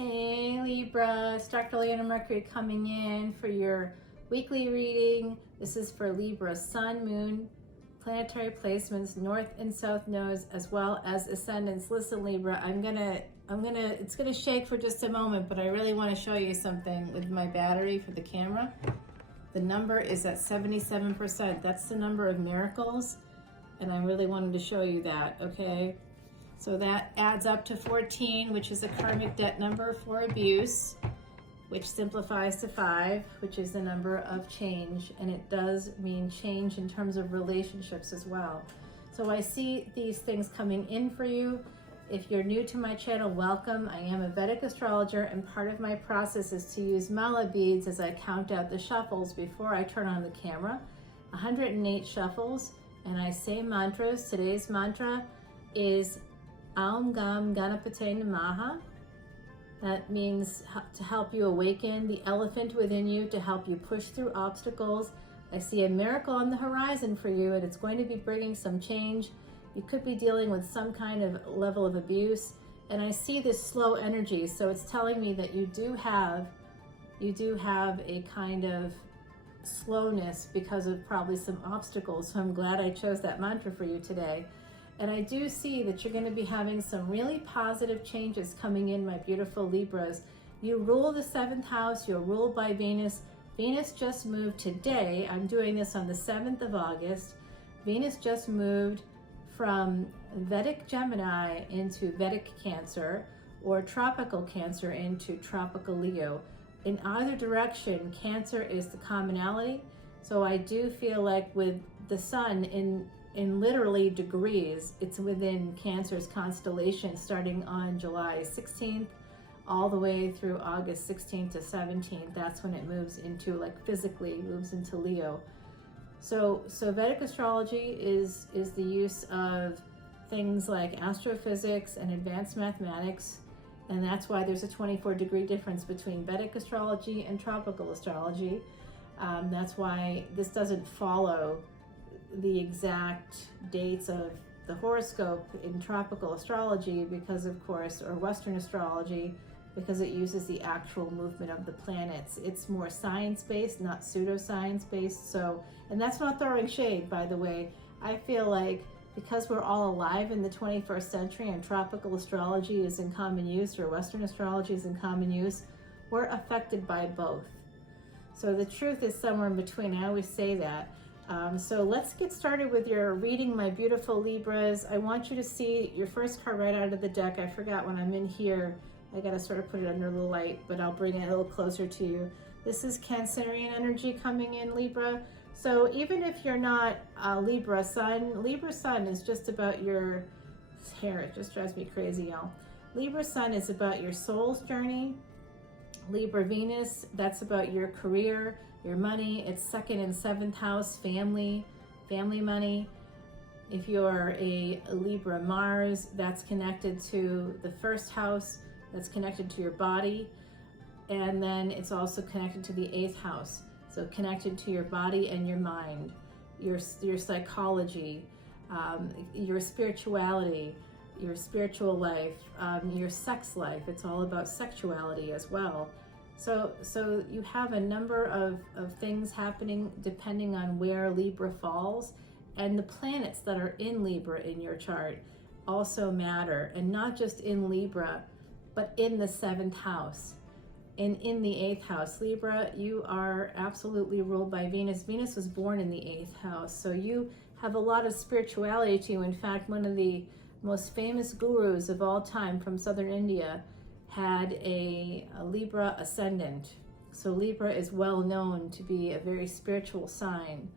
Hey Libra, it's Dr. Leona Mercury coming in for your weekly reading. This is for Libra Sun, Moon, planetary placements, North and South nodes, as well as ascendants. Listen, Libra, it's gonna shake for just a moment, but I really want to show you something with my battery for the camera. The number is at 77%. That's the number of miracles, and I really wanted to show you that, okay? So that adds up to 14, which is a karmic debt number for abuse, which simplifies to 5, which is the number of change. And it does mean change in terms of relationships as well. So I see these things coming in for you. If you're new to my channel, welcome. I am a Vedic astrologer, and part of my process is to use mala beads as I count out the shuffles before I turn on the camera. 108 shuffles, and I say mantras. Today's mantra is Aum Gam Ganapate Namaha. That means to help you awaken the elephant within you, to help you push through obstacles. I see a miracle on the horizon for you, and it's going to be bringing some change. You could be dealing with some kind of level of abuse, and I see this slow energy, so it's telling me that you do have a kind of slowness because of probably some obstacles. So I'm glad I chose that mantra for you today. And I do see that you're going to be having some really positive changes coming in, my beautiful Libras. You rule the 7th house. You're ruled by Venus. Venus just moved today. I'm doing this on the 7th of August. Venus just moved from Vedic Gemini into Vedic Cancer, or tropical Cancer into tropical Leo. In either direction, Cancer is the commonality. So I do feel like with the sun in literally degrees, it's within Cancer's constellation starting on July 16th all the way through August 16th to 17th. That's when it moves into, like, physically moves into Leo. So Vedic astrology is the use of things like astrophysics and advanced mathematics, and that's why there's a 24-degree difference between Vedic astrology and tropical astrology. That's why this doesn't follow the exact dates of the horoscope in tropical astrology, because of course, or Western astrology, because it uses the actual movement of the planets. It's more science-based, not pseudoscience-based. So, and that's not throwing shade, by the way. I feel like because we're all alive in the 21st century and tropical astrology is in common use, or Western astrology is in common use, we're affected by both. So the truth is somewhere in between. I always say that. So let's get started with your reading, my beautiful Libras. I want you to see your first card right out of the deck. I forgot when I'm in here, I gotta sort of put it under the light, but I'll bring it a little closer to you. This is Cancerian energy coming in, Libra. So even if you're not Libra Sun is just about your hair. It just drives me crazy, y'all. Libra Sun is about your soul's journey. Libra Venus, that's about your career, your money. It's 2nd and 7th house, family money. If you're a Libra Mars, that's connected to the 1st house, that's connected to your body. And then it's also connected to the 8th house. So connected to your body and your mind, your psychology, your spirituality, your spiritual life, your sex life. It's all about sexuality as well. So you have a number of things happening depending on where Libra falls, and the planets that are in Libra in your chart also matter, and not just in Libra, but in the 7th house and in the 8th house. Libra, you are absolutely ruled by Venus. Venus was born in the 8th house, so you have a lot of spirituality to you. In fact, one of the most famous gurus of all time from southern India had a Libra ascendant. So Libra is well known to be a very spiritual sign,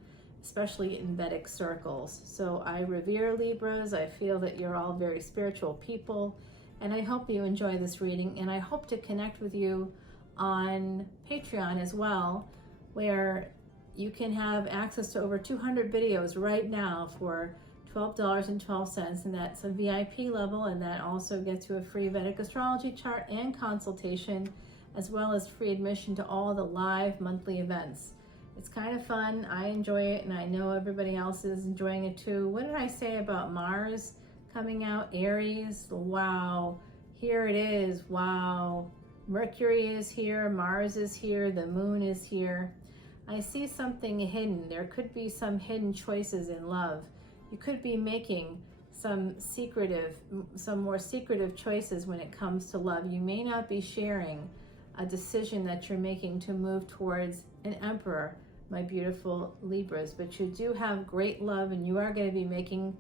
especially in Vedic circles. So I revere Libras. I feel that you're all very spiritual people, and I hope you enjoy this reading, and I hope to connect with you on Patreon as well, where you can have access to over 200 videos right now for $12.12, and that's a VIP level, and that also gets you a free Vedic astrology chart and consultation, as well as free admission to all the live monthly events. It's kind of fun. I enjoy it, and I know everybody else is enjoying it too. What did I say about Mars coming out? Aries, wow. Here it is, wow. Mercury is here, Mars is here, the moon is here. I see something hidden. There could be some hidden choices in love. You could be making some more secretive choices when it comes to love. You may not be sharing a decision that you're making to move towards an emperor, my beautiful Libras, but you do have great love and you are going to be making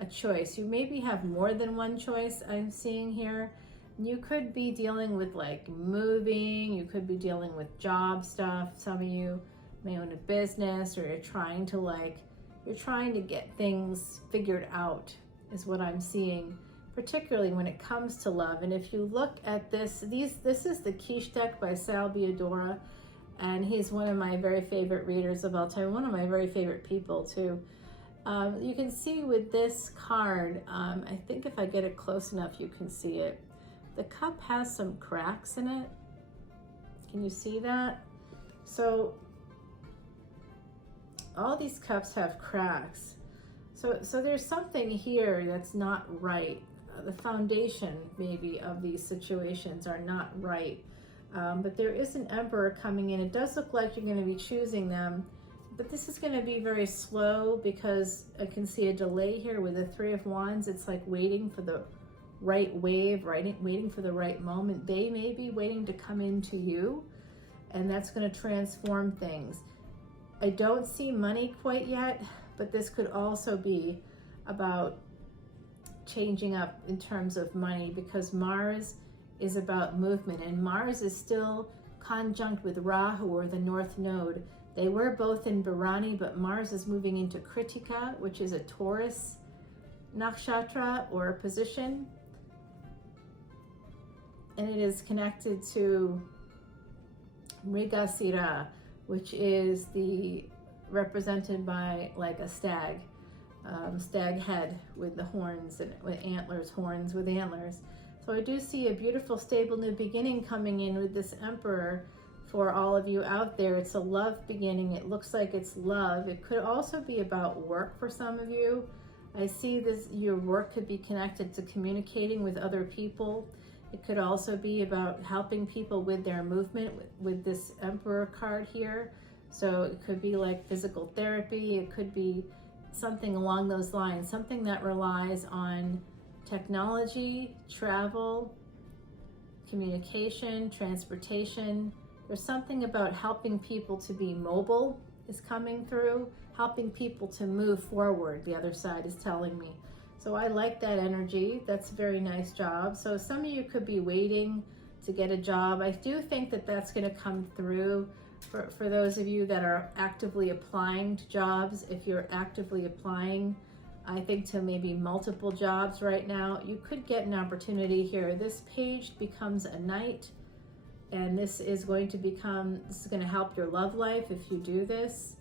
a choice. You maybe have more than one choice I'm seeing here. You could be dealing with like moving, you could be dealing with job stuff. Some of you may own a business, or you're trying to get things figured out is what I'm seeing, particularly when it comes to love. And if you look at this is the Quiche deck by Sal Biodora, and he's one of my very favorite readers of all time, one of my very favorite people too. You can see with this card, I think if I get it close enough you can see it. The cup has some cracks in it. Can you see that? So all these cups have cracks. So there's something here that's not right. The foundation maybe of these situations are not right. But there is an emperor coming in. It does look like you're going to be choosing them, but this is going to be very slow because I can see a delay here with the Three of Wands. It's like waiting for the right wave, waiting for the right moment. They may be waiting to come into you, and that's going to transform things. I don't see money quite yet, but this could also be about changing up in terms of money, because Mars is about movement, and Mars is still conjunct with Rahu, or the North Node. They were both in Bharani, but Mars is moving into Kritika, which is a Taurus nakshatra or position, and it is connected to Mrigasira, which is represented by like a stag head with the horns and with antlers, horns with antlers. So I do see a beautiful, stable new beginning coming in with this emperor for all of you out there. It's a love beginning. It looks like it's love. It could also be about work for some of you. I see this, your work could be connected to communicating with other people. It could also be about helping people with their movement with this Emperor card here. So it could be like physical therapy. It could be something along those lines, something that relies on technology, travel, communication, transportation. There's something about helping people to be mobile is coming through, helping people to move forward, the other side is telling me. So I like that energy. That's a very nice job. So some of you could be waiting to get a job. I do think that that's going to come through for those of you that are actively applying to jobs. If you're actively applying, I think to maybe multiple jobs right now, you could get an opportunity here. This page becomes a knight, and this is going to help your love life if you do this.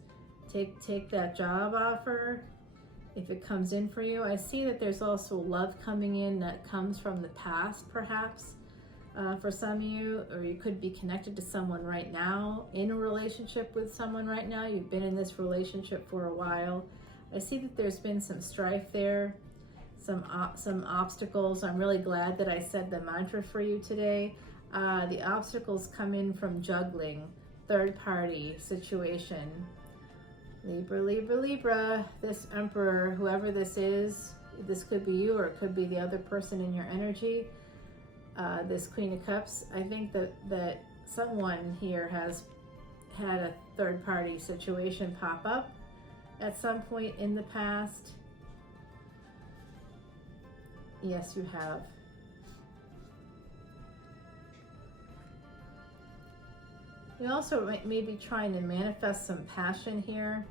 Take that job offer if it comes in for you. I see that there's also love coming in that comes from the past, perhaps, for some of you, or you could be connected to someone right now, in a relationship with someone right now. You've been in this relationship for a while. I see that there's been some strife there, some obstacles. I'm really glad that I said the mantra for you today. The obstacles come in from juggling, third party situation. Libra, Libra, Libra, this Emperor, whoever this is, this could be you or it could be the other person in your energy. This Queen of Cups, I think that someone here has had a third party situation pop up at some point in the past. Yes, you have. You also may be trying to manifest some passion here.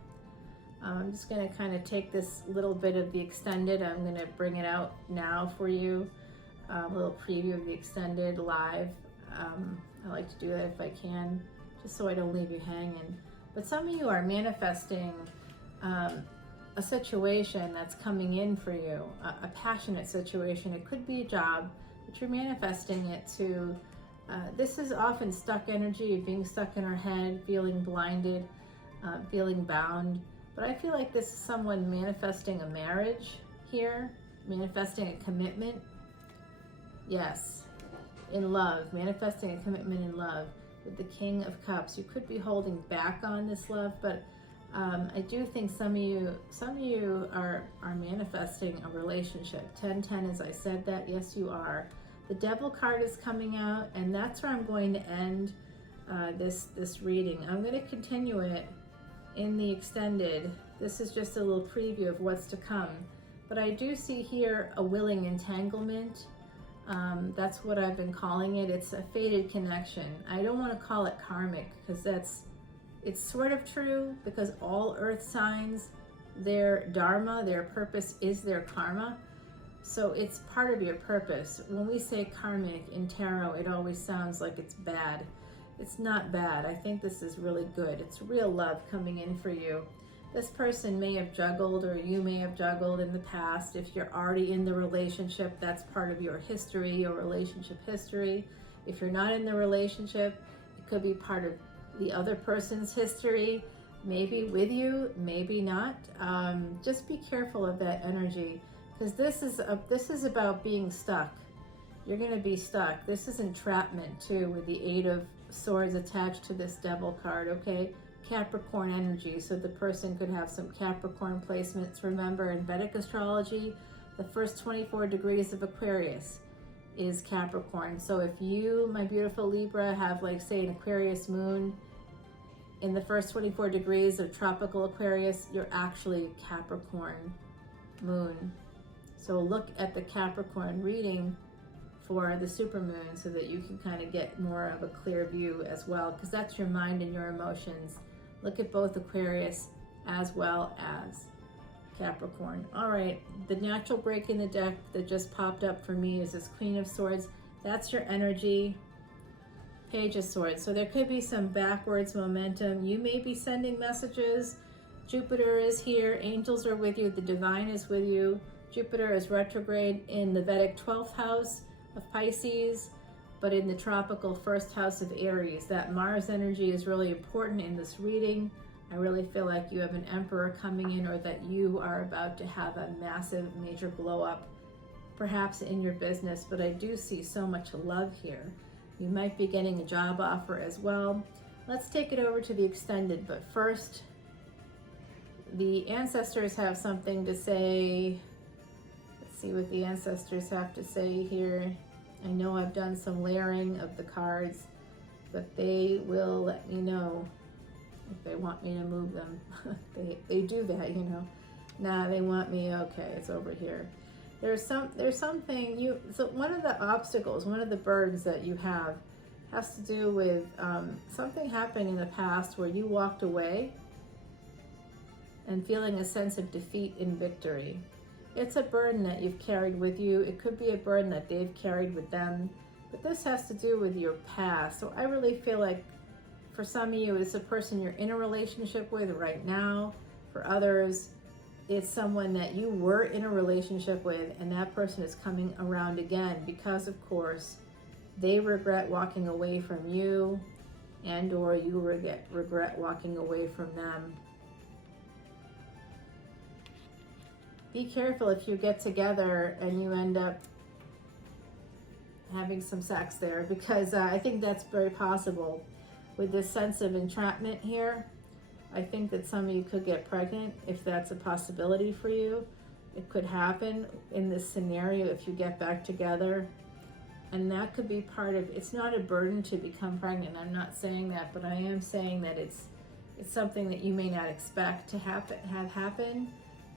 I'm just going to kind of take this little bit of the extended. I'm going to bring it out now for you. A little preview of the extended live. I like to do that if I can, just so I don't leave you hanging. But some of you are manifesting a situation that's coming in for you, a passionate situation. It could be a job, but you're manifesting it to, this is often stuck energy of being stuck in our head, feeling blinded, feeling bound. But I feel like this is someone manifesting a marriage here, manifesting a commitment. Yes. in love, manifesting a commitment in love with the King of Cups. You could be holding back on this love, but I do think some of you are manifesting a relationship. 10-10, as I said that, yes you are. The Devil card is coming out, and that's where I'm going to end this reading. I'm going to continue it in the extended. This is just a little preview of what's to come. But I do see here a willing entanglement. That's what I've been calling it. It's a fated connection. I don't want to call it karmic, because it's sort of true, because all earth signs, their dharma, their purpose is their karma. So it's part of your purpose. When we say karmic in tarot, it always sounds like it's bad. It's not bad. I think this is really good. It's real love coming in for you. This person may have juggled, or you may have juggled in the past. If you're already in the relationship, that's part of your history, your relationship history. If you're not in the relationship, it could be part of the other person's history, maybe with you, maybe not. Just be careful of that energy, because this is about being stuck. You're going to be stuck. This is entrapment too, with the 8 of Swords attached to this Devil card, okay? Capricorn energy, so the person could have some Capricorn placements. Remember, in Vedic astrology, the first 24 degrees of Aquarius is Capricorn. So if you, my beautiful Libra, have, like, say, an Aquarius moon in the first 24 degrees of tropical Aquarius, you're actually Capricorn moon. So look at the Capricorn reading for the supermoon, so that you can kind of get more of a clear view as well, because that's your mind and your emotions. Look at both Aquarius as well as Capricorn. All right, the natural break in the deck that just popped up for me is this Queen of Swords. That's your energy. Page of Swords. So there could be some backwards momentum. You may be sending messages. Jupiter is here. Angels are with you. The divine is with you. Jupiter is retrograde in the Vedic 12th house of Pisces, but in the tropical 1st house of Aries. That Mars energy is really important in this reading. I really feel like you have an emperor coming in, or that you are about to have a massive, major glow up, perhaps in your business, but I do see so much love here. You might be getting a job offer as well. Let's take it over to the extended, but first, the ancestors have something to say. Let's see what the ancestors have to say here. I know I've done some layering of the cards, but they will let me know if they want me to move them. they do that, you know. Nah, they want me, okay, it's over here. There's something so one of the obstacles, one of the burdens that you have has to do with something happened in the past where you walked away and feeling a sense of defeat in victory. It's a burden that you've carried with you. It could be a burden that they've carried with them, but this has to do with your past. So I really feel like for some of you, it's a person you're in a relationship with right now. For others, it's someone that you were in a relationship with, and that person is coming around again because, of course, they regret walking away from you, and or you regret walking away from them. Be careful if you get together and you end up having some sex there, because I think that's very possible. With this sense of entrapment here, I think that some of you could get pregnant if that's a possibility for you. It could happen in this scenario if you get back together. And that could be part of, it's not a burden to become pregnant. I'm not saying that, but I am saying that it's something that you may not expect to have happen.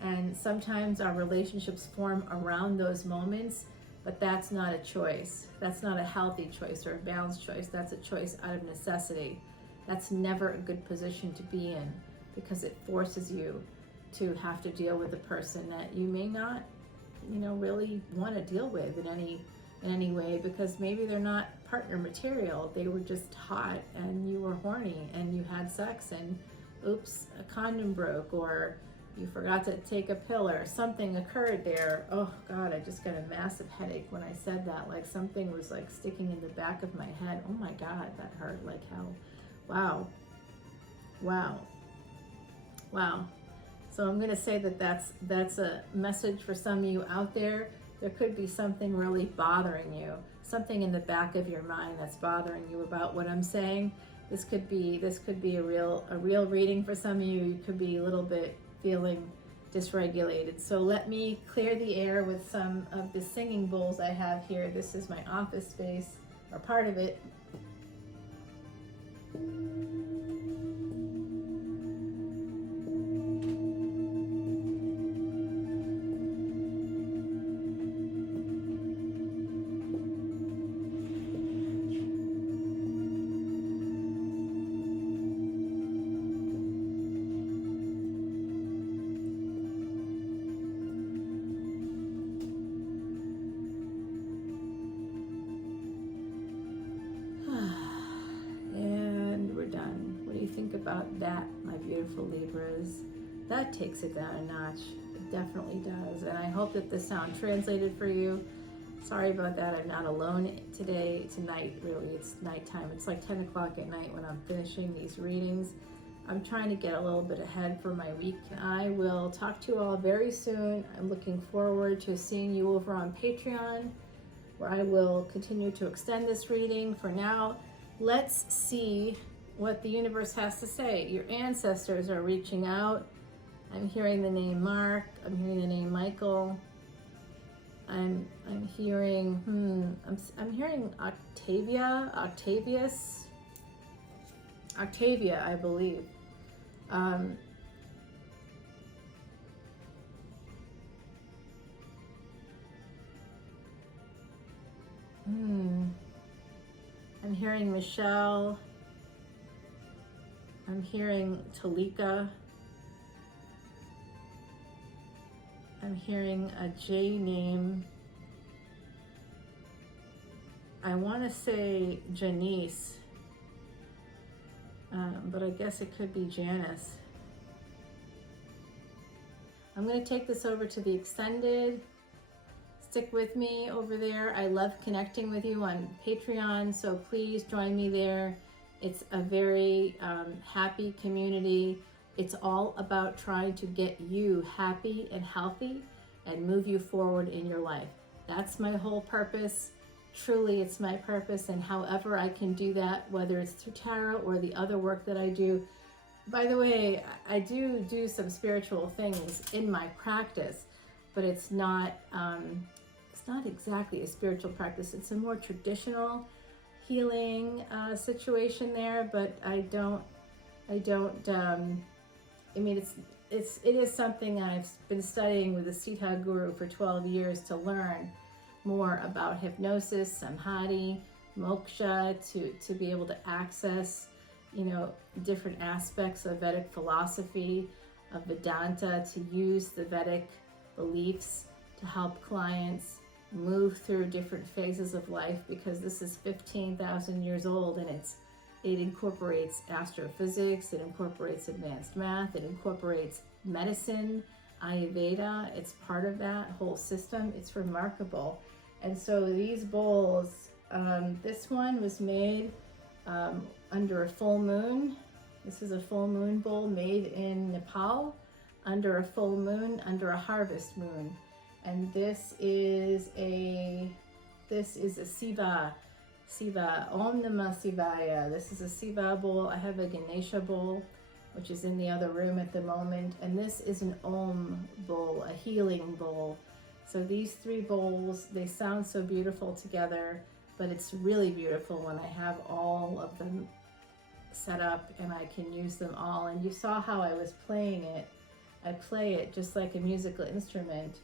And sometimes our relationships form around those moments, but that's not a choice. That's not a healthy choice or a balanced choice. That's a choice out of necessity. That's never a good position to be in, because it forces you to have to deal with a person that you may not, really want to deal with in any way, because maybe they're not partner material. They were just hot and you were horny and you had sex and oops, a condom broke, or you forgot to take a pill, or something occurred there. Oh God, I just got a massive headache when I said that. Like something was like sticking in the back of my head. Oh my God, that hurt like hell. Wow. So I'm gonna say that that's a message for some of you out there. There could be something really bothering you. something in the back of your mind that's bothering you about what I'm saying. This could be a real reading for some of you. You could be a little bit feeling dysregulated. So let me clear the air with some of the singing bowls I have here. This is my office space, or part of it. About that, my beautiful Libras. That takes it down a notch. It definitely does. And I hope that this sound translated for you. Sorry about that. I'm not alone tonight, really. It's nighttime. It's like 10 o'clock at night when I'm finishing these readings. I'm trying to get a little bit ahead for my week. I will talk to you all very soon. I'm looking forward to seeing you over on Patreon, where I will continue to extend this reading. For now, let's see what the universe has to say. Your ancestors are reaching out. I'm hearing the name Mark. I'm hearing the name Michael. I'm hearing I'm hearing Octavia, I believe. I'm hearing Michelle. I'm hearing Talika. I'm hearing a J name. I want to say Janice, but I guess it could be Janice. I'm going to take this over to the extended. Stick with me over there. I love connecting with you on Patreon, so please join me there. It's a very happy community. It's all about trying to get you happy and healthy and move you forward in your life. That's my whole purpose. Truly, it's my purpose, and however I can do that, whether it's through tarot or the other work that I do. By the way, I do some spiritual things in my practice, but it's not exactly a spiritual practice. It's a more traditional healing situation there, but it is something I've been studying with the Siddha Guru for 12 years to learn more about hypnosis, samadhi, moksha, to be able to access, different aspects of Vedic philosophy, of Vedanta, to use the Vedic beliefs to help clients move through different phases of life, because this is 15,000 years old, and it incorporates astrophysics, it incorporates advanced math, it incorporates medicine, Ayurveda. It's part of that whole system. It's remarkable. And so these bowls, this one was made under a full moon. This is a full moon bowl made in Nepal under a full moon, under a harvest moon. And this is a Siva, Om Namah Shivaya. This is a Siva bowl. I have a Ganesha bowl, which is in the other room at the moment. And this is an Om bowl, a healing bowl. So these three bowls, they sound so beautiful together, but it's really beautiful when I have all of them set up and I can use them all. And you saw how I was playing it. I play it just like a musical instrument.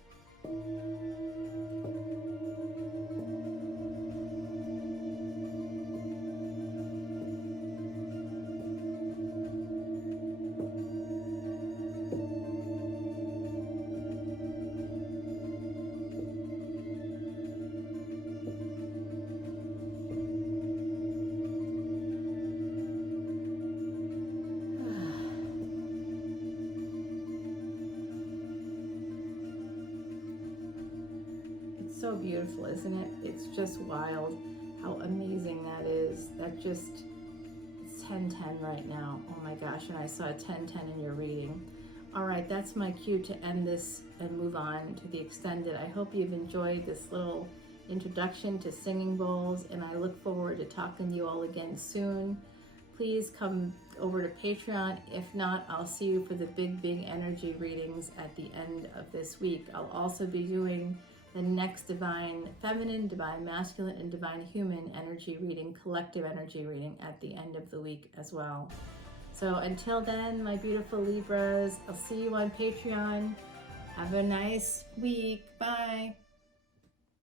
So beautiful, isn't it? It's just wild how amazing that is. It's 10:10 right now. Oh my gosh, and I saw a 10:10 in your reading. All right, that's my cue to end this and move on to the extended. I hope you've enjoyed this little introduction to singing bowls, and I look forward to talking to you all again soon. Please come over to Patreon. If not, I'll see you for the big energy readings at the end of this week. I'll also be doing the next divine feminine, divine masculine, and divine human energy reading, collective energy reading at the end of the week as well. So until then, my beautiful Libras, I'll see you on Patreon. Have a nice week. Bye.